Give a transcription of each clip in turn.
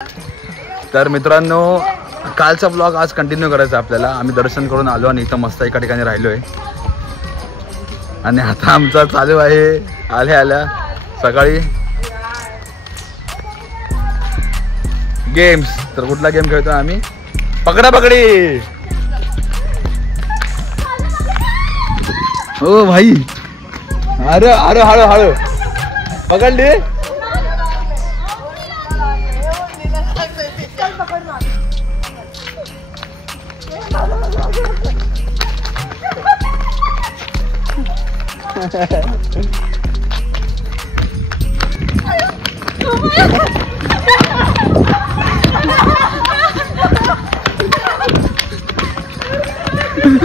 तर मित्रांनो, कालचा ब्लॉग आज कंटिन्यू करायचा आपल्याला. आम्ही दर्शन करून आलो आणि इथं मस्त एका ठिकाणी राहिलोय आणि आता आमचा चालू आहे आल्या आल्या सकाळी गेम्स. तर कुठला गेम खेळतोय आम्ही? पकडा पकडी. ओ भाई, अरे अरे हळू हळू पकडली.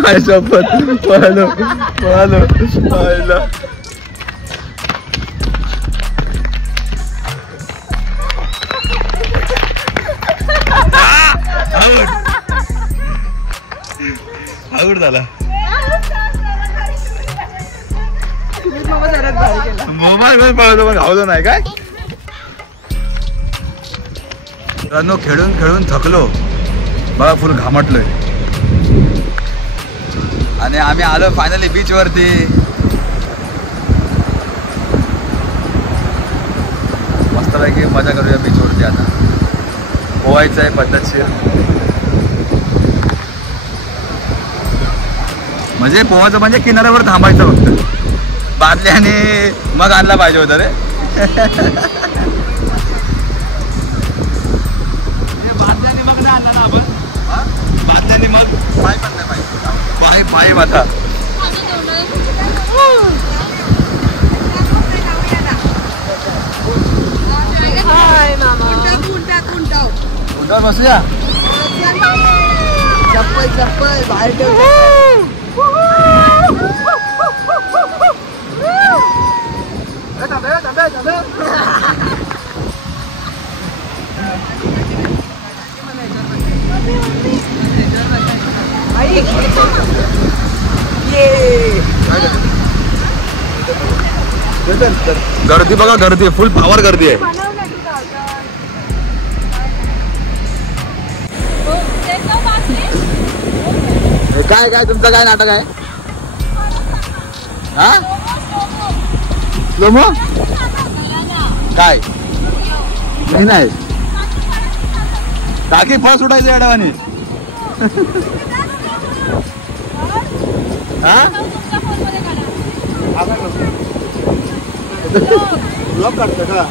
काय शपथ, पळालो पळालो पळालो. आऊट झाला. मोबाईल पळतो पण धावलो नाही काय. मित्रांनो, खेळून खेळून थकलो बघा, फुल घामटलोय आणि आम्ही आलो फायनली बीच वरती. मस्तपैकी मजा करूया बीच वरती. आता पोहायचं आहे पद्धतशीर, म्हणजे पोहायचं म्हणजे किनाऱ्यावर थांबायचं फक्त. बादल्याने मग आणला पाहिजे होता रे. बादल्याने मग नाही आणला ना आपण. बादल्याने मग पाय पण नाही पाहिजे. पाय पाय आता उंटावर बसूया. चप्पल चप्पल बाहेर ठेव. गर्दी बघा, गर्दी फुल पावर गर्दी आहे. काय काय तुमचं काय नाटक आहे? हा लोमो काय नाही. टाकी फस उठायचं अडवानी. हा ब्लॉक काढतो का?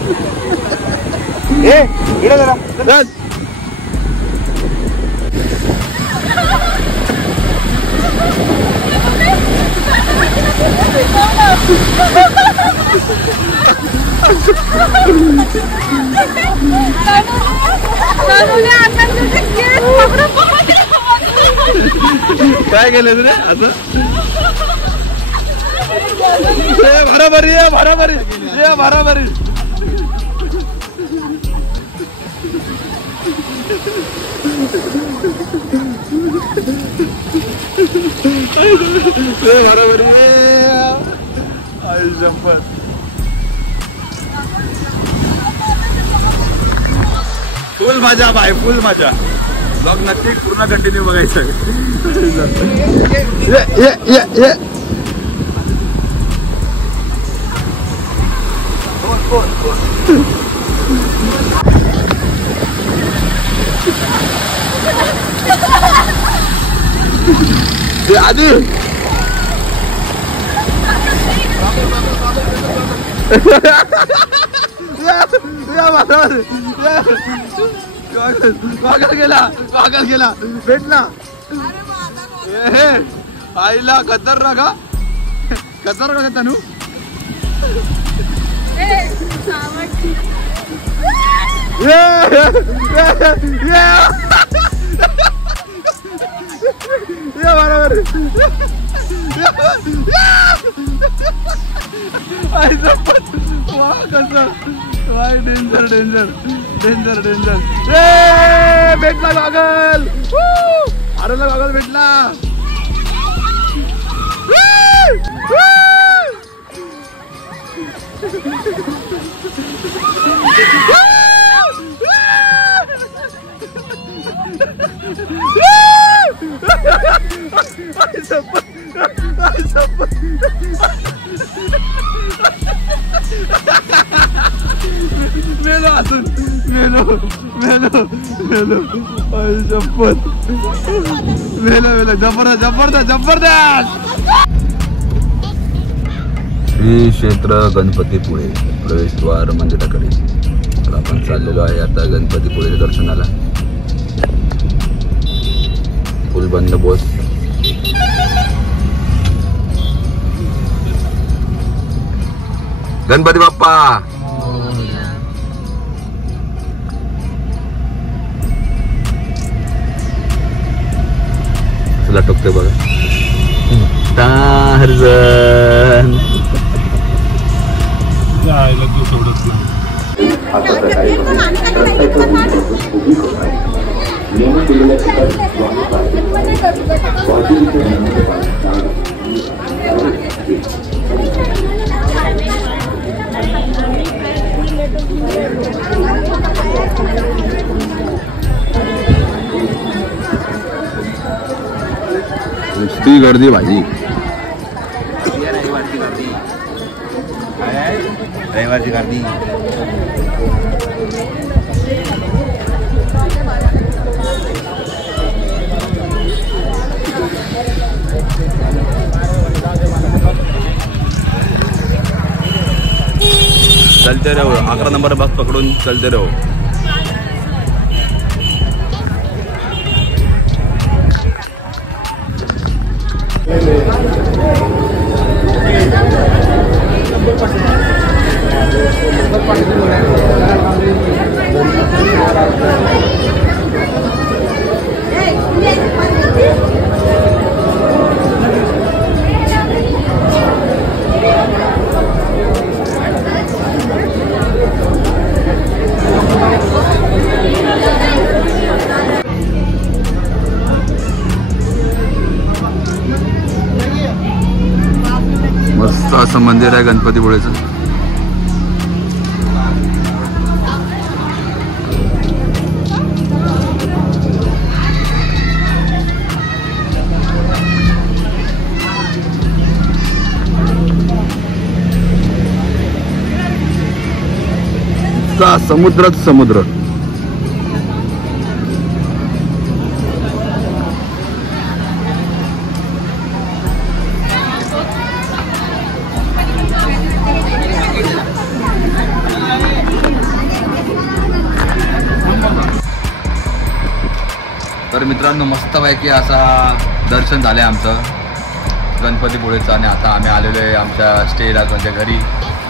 काय केलं रे असं? बराबरी बराबरी बराबरी. बराबरी शपथ. फुल मजा बाय, फुल मजा. ब्लॉग नक्की पूर्ण कंटिन्यू बघायचं. आधी वागल गेला भेटला. आईला खतरनाक का खतरनाक तनू. बरोबर. Danger danger danger danger. भेटला गॉगल. अरे गॉगल भेटला. मेलो असून मेलो मेलो मेलो शपथ मेलो मेलो जबरदस्त जबरदस्त जबरदस्त. श्री क्षेत्र गणपतीपुळे प्रवेशद्वार मंदिराकडे तर आपण चाललेलो आहे आता गणपतीपुळे दर्शनाला. फुल बंदोबस्त. गणपती बाप्पा. तुला टोकते बघा टार्झन. नुसती गर्दी भाजी. रविवारची गर्दी. चलते रहो 11 नंबर बस पकडून चलते रहो. मस्त असं मंदिर आहे गणपतीपुळेचं. समुद्रच समुद्र. तर मित्रांनो मस्तपैकी असा दर्शन झालंय आमचं गणपतीपुळेचं आणि आता आम्ही आलेलो आहे आमच्या स्टेला म्हणजे घरी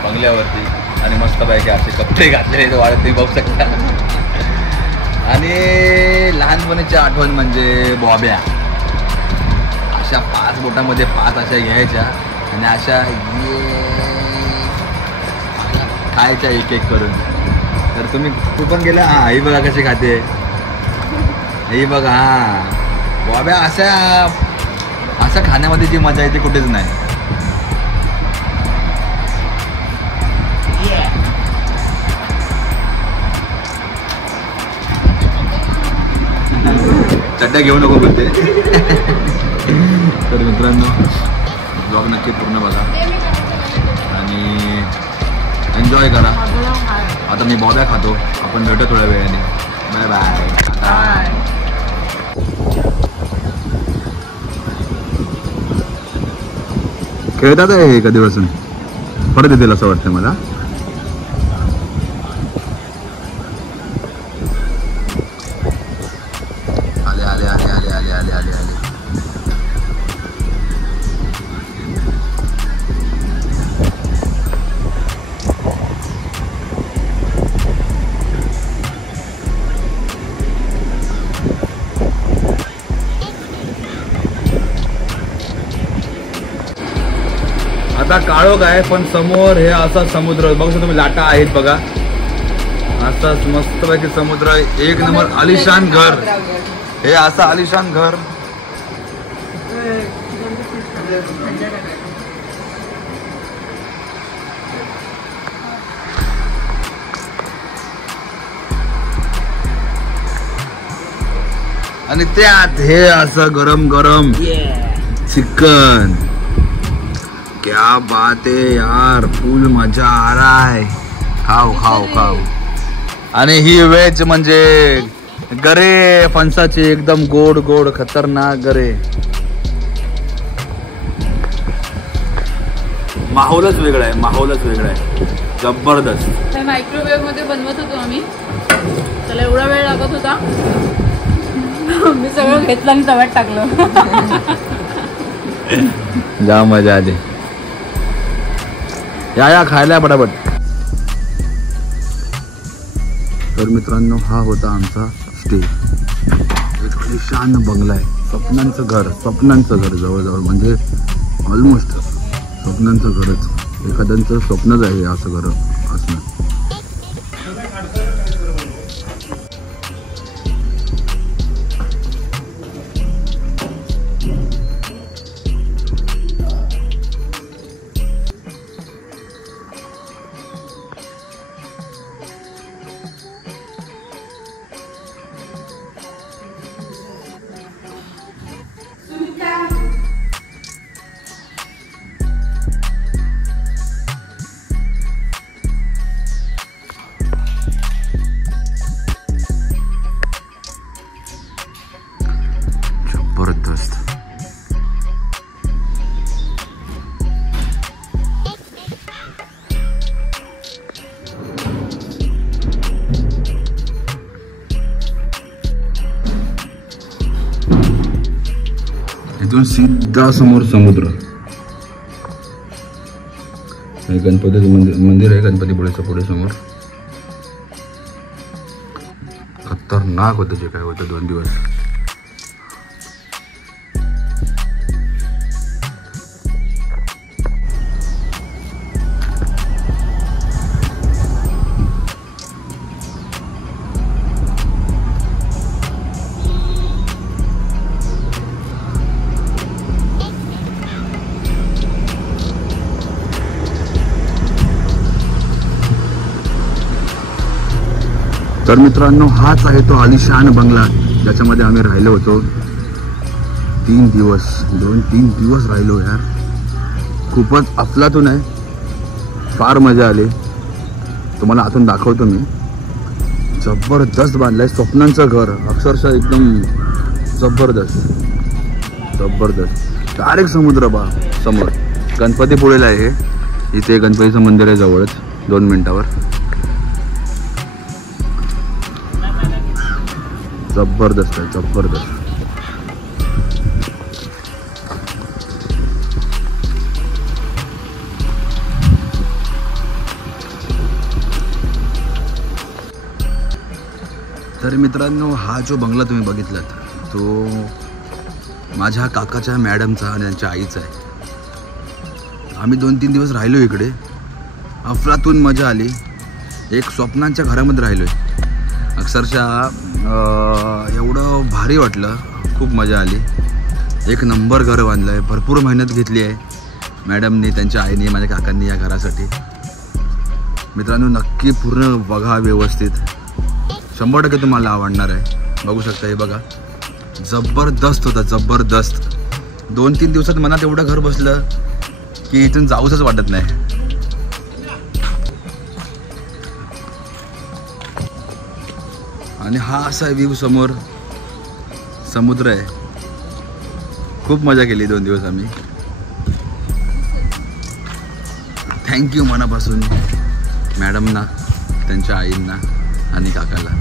बंगल्यावरती आणि मस्तपैकी असे कपडे घातलेले वाढत तुम्ही बघू शकता. आणि लहानपणीची आठवण म्हणजे बॉब्या अशा 5 बोटामध्ये 5 अशा घ्यायच्या आणि अशा खायच्या एक एक करून. तर तू पण गेला. हा ही बघा कशी खाते. ही बघा. हा बॉब्या अशा खाण्यामध्ये जी मजा येते कुठेच नाही. चड्ड्या घेऊ नको बोलते. तर मित्रांनो ब्लॉग नक्की पूर्ण बघा आणि एन्जॉय करा. आता मी बॉब्या खातो. आपण भेटू थोड्या वेळाने. Bye bye. खेळतात आहे कधीपासून परत येतील असं वाटतं मला. आले आले आले आले आले आले आले आले. आता काळोख आहे पण समोर हे असा समुद्र बघू शकता तुम्ही. लाटा आहेत बघा. असाच मस्तपैकी समुद्र. एक नंबर आलिशान घर. हे असं आलिशान घर. आणि त्यात हे असं गरम गरम चिकन. क्या बात है यार, फुल मजा आ रहा है. खाऊ खाऊ खाऊ. आणि ही वेज म्हणजे गरे फणसाचे एकदम गोड गोड खतरनाक गरे. माहोलच वेगळा आहे, माहोलच वेगळा आहे. जबरदस्त. मायक्रोवेव्ह मध्ये बनवत होतो आम्ही, त्याला एवढा वेळ लागत होता, मी सगळं घेतलं आणि तव्यात टाकलं. जाम मजा आली. या खायला पटापट. तर मित्रांनो, हा होता आमचा स्टे. एक आलिशान बंगला आहे, स्वप्नांचं घर. स्वप्नांचं घर जवळजवळ, म्हणजे ऑलमोस्ट स्वप्नांचं घरच. एखाद्यांचं स्वप्नच आहे असं घर असणं. जबरदस्त. इथून सीधा समोर समुद्र. गणपतीचं मंदिर आहे, गणपतीपुळेचं पुढे समोर. खतरनाक होतं जे काय होतं 2 दिवस. तर मित्रांनो, हाच आहे तो आलिशान बंगला ज्याच्यामध्ये आम्ही राहिलो होतो 3 दिवस. 2-3 दिवस राहिलो यार. खूपच अफलातून आहे. फार मजा आली. तुम्हाला आतून दाखवतो मी. जबरदस्त बांधलंय, स्वप्नांचं घर अक्षरशः. एकदम जबरदस्त जबरदस्त. डायरेक्ट समुद्र बा समोर. गणपतीपुळेला आहे हे. इथे गणपतीचं मंदिर आहे जवळच, 2 मिनिटावर. जबरदस्त आहे, जबरदस्त. तर मित्रांनो, हा जो बंगला तुम्ही बघितलात तो माझ्या काकाच्या मॅडमचा आणि त्यांच्या आईचा आहे. आम्ही 2-3 दिवस राहिलो इकडे. अफलातून मजा आली. एक स्वप्नांच्या घरामध्ये राहिलो आहे. अक्षरशः एवढं भारी वाटलं. खूप मजा आली. एक नंबर घर बांधलं आहे. भरपूर मेहनत घेतली आहे मॅडमनी, त्यांच्या आईने, माझ्या काकांनी या घरासाठी. मित्रांनो, नक्की पूर्ण बघा व्यवस्थित. 100% तुम्हाला आवडणार आहे. बघू शकता, हे बघा. जबरदस्त होतं, जबरदस्त. 2-3 दिवसात मनात एवढं घर बसलं की इथून जाऊच वाटत नाही. आणि हा असा व्ह्यू समोर समुद्र आहे. खूप मजा केली 2 दिवस आम्ही. थँक्यू मनापासून मॅडमना, त्यांच्या आईंना आणि काकाला.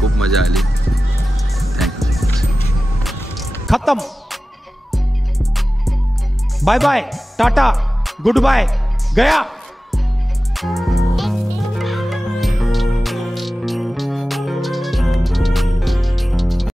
खूप मजा आली. थँक्यू. खत्म. Bye bye, tata, goodbye, गया.